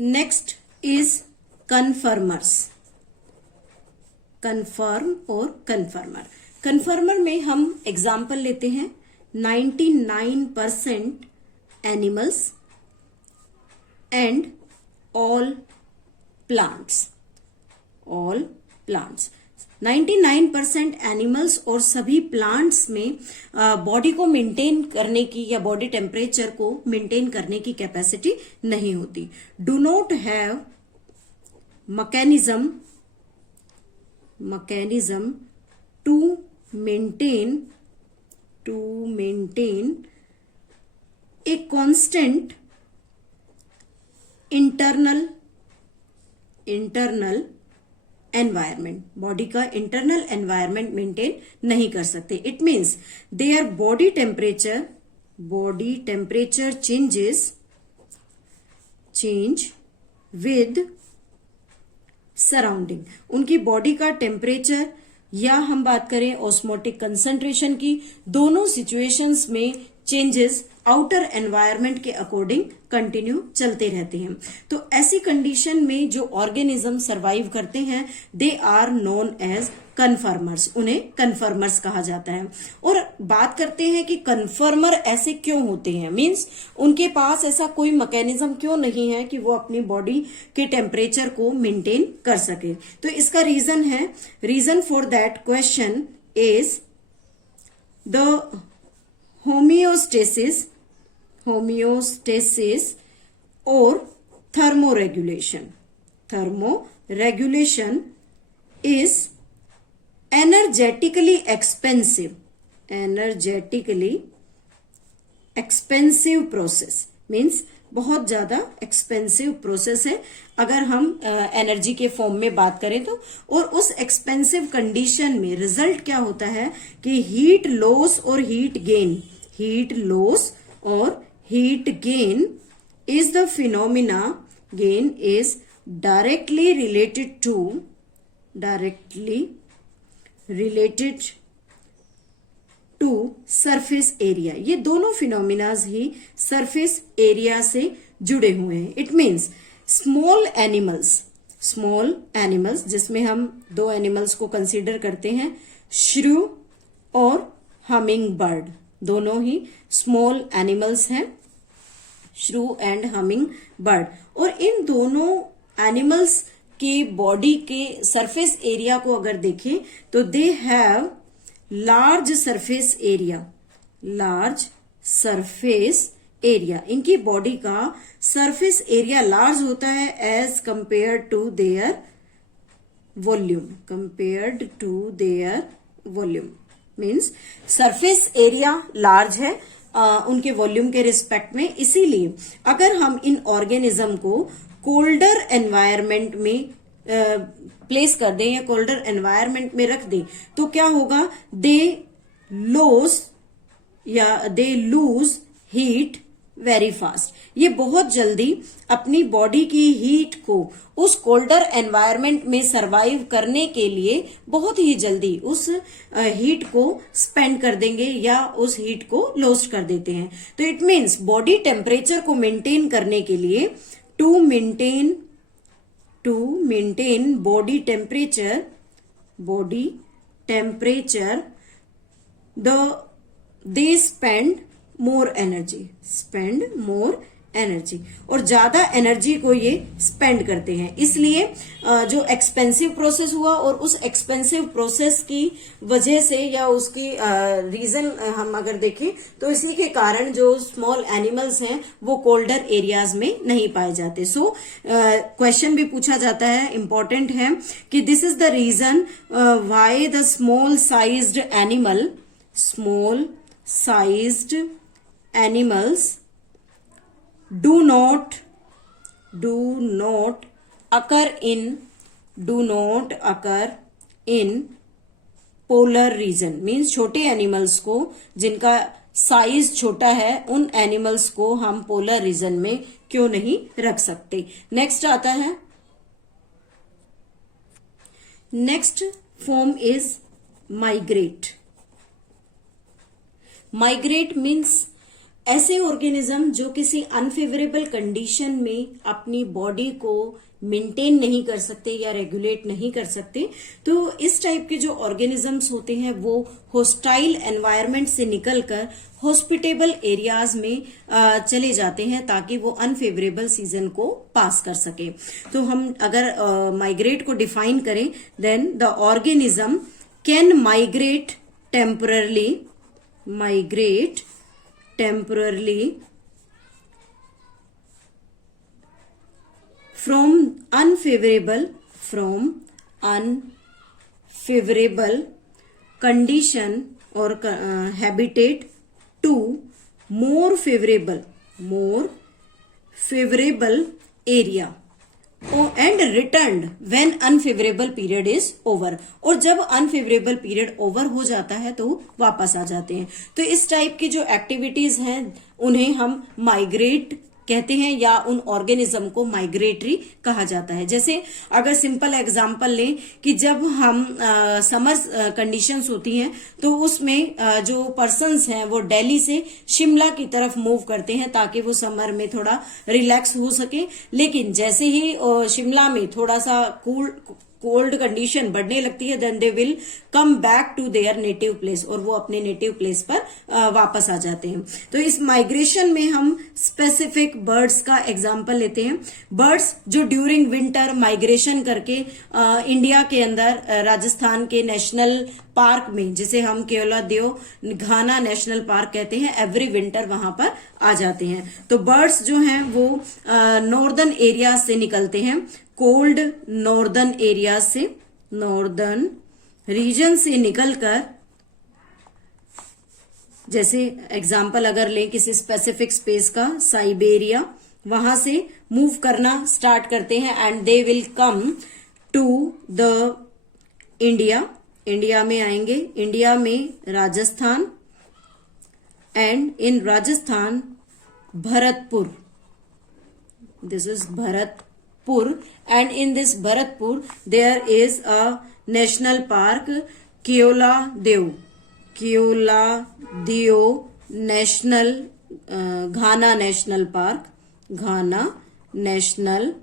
Next is conformers. Confirm और कन्फर्मर। कन्फर्मर में हम एग्जाम्पल लेते हैं 99% animals and all plants. All plants 99% animals और सभी प्लांट्स में बॉडी को मेंटेन करने की या बॉडी टेम्परेचर को मेंटेन करने की कैपेसिटी नहीं होती। Do not have mechanism to maintain a constant internal environment. Body का इंटरनल एनवायरमेंट मेंटेन नहीं कर सकते। It means their body temperature change with surrounding. उनकी बॉडी का टेम्परेचर या हम बात करें ऑस्मोटिक कंसंट्रेशन की, दोनों सिचुएशंस में चेंजेस आउटर एनवायरनमेंट के अकॉर्डिंग कंटिन्यू चलते रहते हैं। तो ऐसी कंडीशन में जो ऑर्गेनिज्म सरवाइव करते हैं they are known as conformers. उन्हें कन्फर्मर्स कहा जाता है। और बात करते हैं कि कन्फर्मर ऐसे क्यों होते हैं, मींस उनके पास ऐसा कोई मैकेनिज्म क्यों नहीं है कि वो अपनी बॉडी के टेम्परेचर को मेंटेन कर सके। तो इसका reason for that question is the homeostasis और thermoregulation is energetically expensive process। Means बहुत ज्यादा एक्सपेंसिव प्रोसेस है अगर हम एनर्जी के फॉर्म में बात करें तो। और उस एक्सपेंसिव कंडीशन में रिजल्ट क्या होता है कि हीट लॉस और heat gain is the phenomena gain is directly related to surface area। ये दोनों फिनोमिनाज ही सरफेस एरिया से जुड़े हुए हैं। इट मीन्स स्मॉल एनिमल्स जिसमें हम दो एनिमल्स को कंसीडर करते हैं, श्रू और हमिंग बर्ड, दोनों ही स्मॉल एनिमल्स हैं, श्रू एंड हमिंग बर्ड। और इन दोनों एनिमल्स की बॉडी के सरफेस एरिया को अगर देखें तो they have large surface area. इनकी बॉडी का सरफेस एरिया लार्ज होता है as compare to their volume. Means surface area large है उनके वॉल्यूम के रिस्पेक्ट में। इसीलिए अगर हम इन ऑर्गेनिज्म को कोल्डर एनवायरनमेंट में प्लेस कर दें या कोल्डर एनवायरनमेंट में रख दें तो क्या होगा, they lose heat very fast. ये बहुत जल्दी अपनी बॉडी की हीट को उस कोल्डर एनवायरनमेंट में सरवाइव करने के लिए बहुत ही जल्दी उस हीट को स्पेंड कर देंगे या उस हीट को लॉस्ट कर देते हैं। तो इट मीन्स बॉडी टेम्परेचर को मेंटेन करने के लिए to maintain body temperature they spend more energy और ज्यादा एनर्जी को ये स्पेंड करते हैं। इसलिए जो एक्सपेंसिव प्रोसेस हुआ और उस एक्सपेंसिव प्रोसेस की वजह से या उसकी रीजन हम अगर देखें तो इसी के कारण जो स्मॉल एनिमल्स हैं वो कोल्डर एरियाज में नहीं पाए जाते। सो क्वेश्चन भी पूछा जाता है, इंपॉर्टेंट है कि this is the reason why the small sized animals do not occur in polar region। Means छोटे एनिमल्स को जिनका साइज छोटा है उन एनिमल्स को हम पोलर रीजन में क्यों नहीं रख सकते। नेक्स्ट आता है, next form is migrate. Migrate means ऐसे ऑर्गेनिज्म जो किसी अनफेवरेबल कंडीशन में अपनी बॉडी को मेंटेन नहीं कर सकते या रेगुलेट नहीं कर सकते, तो इस टाइप के जो ऑर्गेनिजम्स होते हैं वो होस्टाइल एनवायरनमेंट से निकलकर हॉस्पिटेबल एरियाज में चले जाते हैं ताकि वो अनफेवरेबल सीजन को पास कर सके। तो हम अगर माइग्रेट को डिफाइन करें, then the organism can migrate temporarily from unfavorable condition or habitat to more favorable area and returned when unfavorable period is over। और जब अनफेवरेबल पीरियड ओवर हो जाता है तो वापस आ जाते हैं। तो इस टाइप की जो एक्टिविटीज हैं उन्हें हम माइग्रेट कहते हैं या उन ऑर्गेनिज्म को माइग्रेटरी कहा जाता है। जैसे अगर सिंपल एग्जांपल लें कि जब हम समर कंडीशंस होती हैं तो उसमें जो पर्सन्स हैं वो दिल्ली से शिमला की तरफ मूव करते हैं ताकि वो समर में थोड़ा रिलैक्स हो सके। लेकिन जैसे ही शिमला में थोड़ा सा कोल्ड कंडीशन बढ़ने लगती है, then they will come back to their native place, और वो अपने नेटिव प्लेस पर वापस आ जाते हैं। तो इस माइग्रेशन में हम स्पेसिफिक बर्ड्स का एग्जांपल लेते हैं। बर्ड्स जो ड्यूरिंग विंटर माइग्रेशन करके इंडिया के अंदर राजस्थान के नेशनल पार्क में, जिसे हम केवलादेव घाना नेशनल पार्क कहते हैं, एवरी विंटर वहां पर आ जाते हैं। तो बर्ड्स जो हैं वो नॉर्दर्न एरिया से निकलते हैं, कोल्ड नॉर्दर्न एरिया से, नॉर्दर्न रीजन से निकलकर, जैसे एग्जांपल अगर लें किसी स्पेसिफिक स्पेस का, साइबेरिया, वहां से मूव करना स्टार्ट करते हैं and they will come to the India में आएंगे, इंडिया में Rajasthan, and in Rajasthan Bharatpur, this is Bharatpur, and in this Bharatpur there is a national park, Keoladev national Ghana national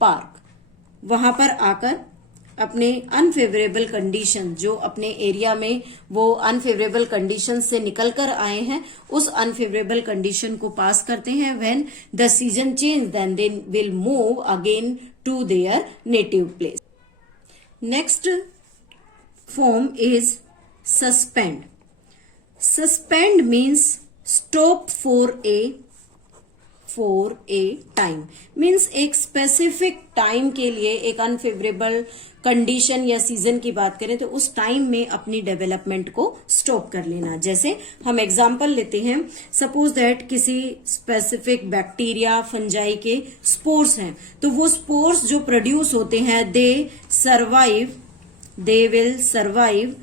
park, वहां पर आकर अपने अनफेवरेबल कंडीशन, जो अपने एरिया में वो अनफेवरेबल कंडीशन से निकल कर आए हैं, उस अनफेवरेबल कंडीशन को पास करते हैं। When the season change, then they will move again to their native place. Next form is suspend. Suspend means stop for a time, means एक स्पेसिफिक टाइम के लिए एक अनफेवरेबल कंडीशन या सीजन की बात करें तो उस टाइम में अपनी डेवलपमेंट को स्टॉप कर लेना। जैसे हम एग्जांपल लेते हैं, सपोज दैट किसी स्पेसिफिक बैक्टीरिया, फंजाई के स्पोर्स हैं, तो वो स्पोर्स जो प्रोड्यूस होते हैं they will survive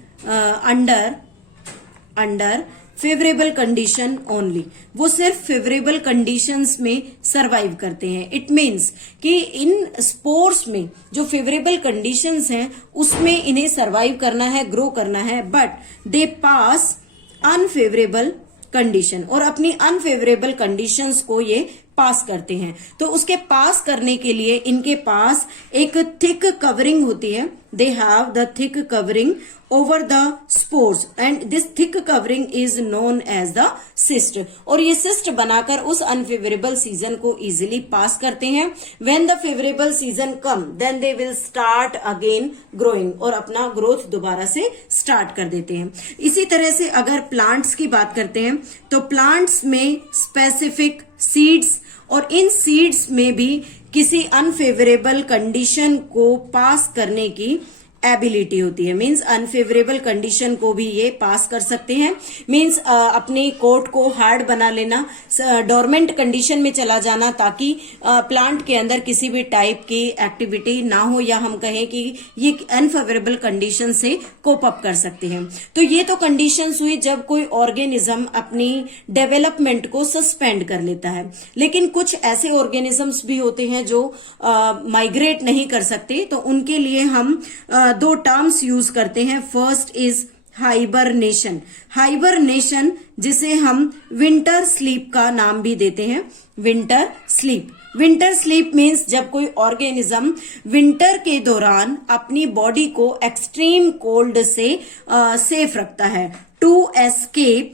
under favourable condition only, वो सिर्फ फेवरेबल कंडीशंस में सरवाइव करते हैं। इट मीन्स कि इन स्पोर्स में जो फेवरेबल कंडीशंस हैं उसमें इन्हें सरवाइव करना है, ग्रो करना है, but they pass unfavourable condition, और अपनी अनफेवरेबल कंडीशंस को ये पास करते हैं। तो उसके पास करने के लिए इनके पास एक थिक कवरिंग होती है, they have the thick covering over the spores and this thick covering is known as the cyst, और ये cyst बनाकर उस unfavorable season को easily पास करते हैं। when the favorable season come then they will start again growing, और अपना growth दोबारा से स्टार्ट कर देते हैं। इसी तरह से अगर प्लांट्स की बात करते हैं तो प्लांट्स में स्पेसिफिक सीड्स, और इन सीड्स में भी किसी अनफेवरेबल कंडीशन को पास करने की एबिलिटी होती है। मीन्स अनफेवरेबल कंडीशन को भी ये पास कर सकते हैं। मीन्स अपने कोट को हार्ड बना लेना, डोरमेंट कंडीशन में चला जाना, ताकि प्लांट के अंदर किसी भी टाइप की एक्टिविटी ना हो, या हम कहें कि ये अनफेवरेबल कंडीशन से कोप अप कर सकते हैं। तो ये तो कंडीशंस हुई जब कोई ऑर्गेनिज्म अपनी डेवलपमेंट को सस्पेंड कर लेता है। लेकिन कुछ ऐसे ऑर्गेनिजम्स भी होते हैं जो माइग्रेट नहीं कर सकते, तो उनके लिए हम दो टर्म्स यूज करते हैं। First is hibernation. हाइबरनेशन जिसे हम विंटर स्लीप का नाम भी देते हैं, winter sleep. Winter sleep means जब कोई ऑर्गेनिज्म विंटर के दौरान अपनी बॉडी को एक्सट्रीम कोल्ड से सेफ रखता है, to escape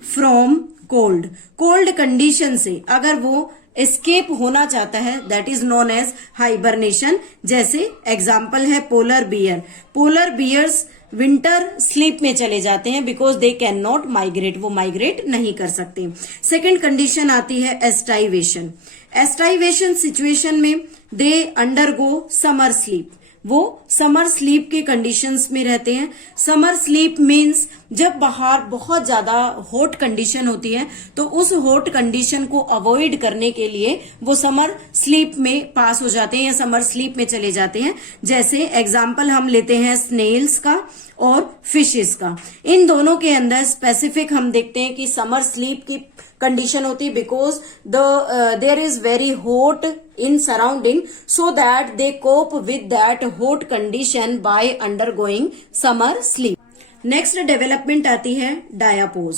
from cold. Cold condition से अगर वो एस्केप होना चाहता है, that is known as hibernation. जैसे एग्जाम्पल है polar bear. Polar bears winter sleep में चले जाते हैं because they can not migrate, वो माइग्रेट नहीं कर सकते। सेकेंड कंडीशन आती है एस्टाइवेशन। एस्टाइवेशन सिचुएशन में दे अंडरगो समर स्लीप, वो समर स्लीप के कंडीशंस में रहते हैं। समर स्लीप मीन्स जब बाहर बहुत ज्यादा हॉट कंडीशन होती है तो उस हॉट कंडीशन को अवॉइड करने के लिए वो समर स्लीप में पास हो जाते हैं या समर स्लीप में चले जाते हैं। जैसे एग्जाम्पल हम लेते हैं स्नेल्स का और फिशेस का। इन दोनों के अंदर स्पेसिफिक हम देखते हैं कि समर स्लीप की कंडीशन होती है because there is very hot in surrounding, so that they cope with that hot condition by undergoing summer sleep. Next development आती है डायापोज।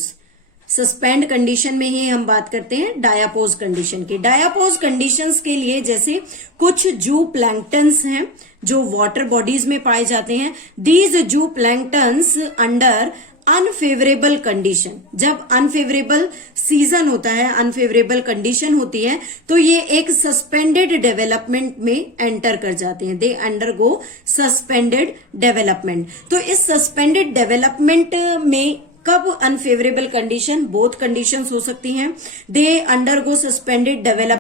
सस्पेंड कंडीशन में ही हम बात करते हैं डायापोज कंडीशन की। डायापोज कंडीशंस के लिए जैसे कुछ जू प्लैंक्टन्स हैं जो वाटर बॉडीज में पाए जाते हैं। दीज जू प्लैंक्टन्स अंडर अनफेवरेबल कंडीशन, जब अनफेवरेबल सीजन होता है, अनफेवरेबल कंडीशन होती है, तो ये एक सस्पेंडेड डेवलपमेंट में एंटर कर जाते हैं। They undergo suspended development. तो इस सस्पेंडेड डेवलपमेंट में कब अनफेवरेबल कंडीशन, बोथ कंडीशंस हो सकती हैं। They undergo suspended development